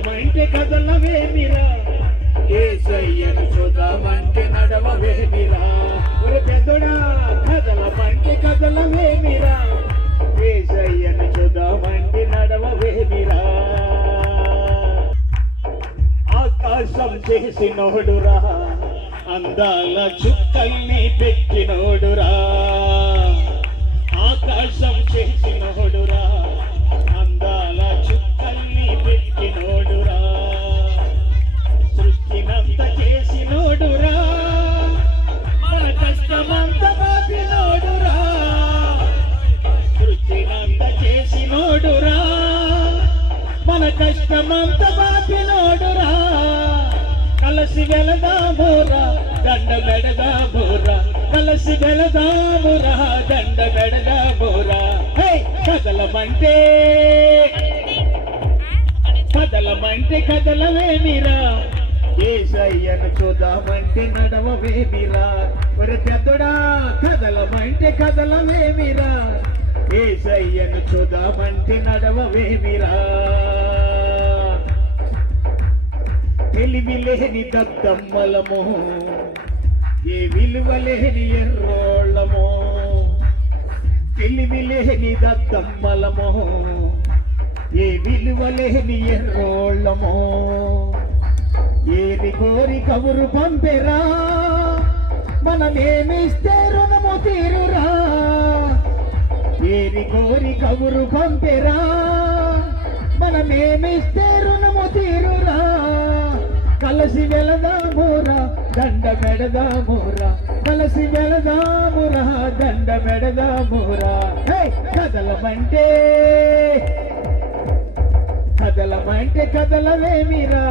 కదలమంటే కదలవేమిరా, యేసయ్యను చూద్దామంటే నడవవేమిరా. ఒరే పెద్దోడా కదలమంటే కదలవేమిరా, యేసయ్యను చూద్దామంటే నడవవేమిరా. ఆకాశం చేసినోడురా, అందాల చుక్కల్ని పెట్టినోడురా. ఆకాశం చేసినోడురా, అందాల చుక్కల్ని పెట్టినోడురా. సృష్టినంత చేసినోడురా, మన కష్టమంత బాపినోడురా. సృష్టినంత చేసినోడురా, మన కష్టమంత బాపినోడురా. కలసి వెళదామురా, దండ పెడదామురా, కలసి వెళదామురా, దండ పెడదామురా. కదలమంటే కదలమంటే కదలవేమిరా, యేసయ్యను చూద్దామంటే నడవవేమిరా. ఒరే పెద్దోడా కదలమంటే కదలవేమిరా, యేసయ్యను చూద్దామంటే నడవవేమిరా. తెలివి లేని దద్దమ్మలము, ఏ విలువ లేని ఎర్రోళ్ళము. తెలివి లేని దద్దమ్మలము, ఏ విలువ లేని ఎర్రోళ్ళము. ఏరి కోరి కబురు పంపెరా, మనమేమిస్తే రుణము తీరురా. ఏరి కోరి కబురు పంపెరా, మనమేమిస్తే రుణము తీరురా. కలసి వెళదామురా, దండ మెడదామురా, కలసి వెళదామురా, దండ మెడదామురా. కదలమంటే కదలమంటే కదలవేమిరా,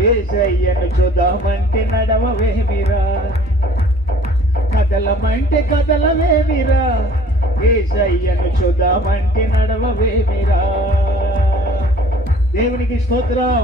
యేసయ్యను చూద్దామంటే నడవవేమిరా. కదలమంటే కదలవేమిరా, యేసయ్యను చూద్దామంటే నడవవేమిరా. దేవునికి స్తోత్రం.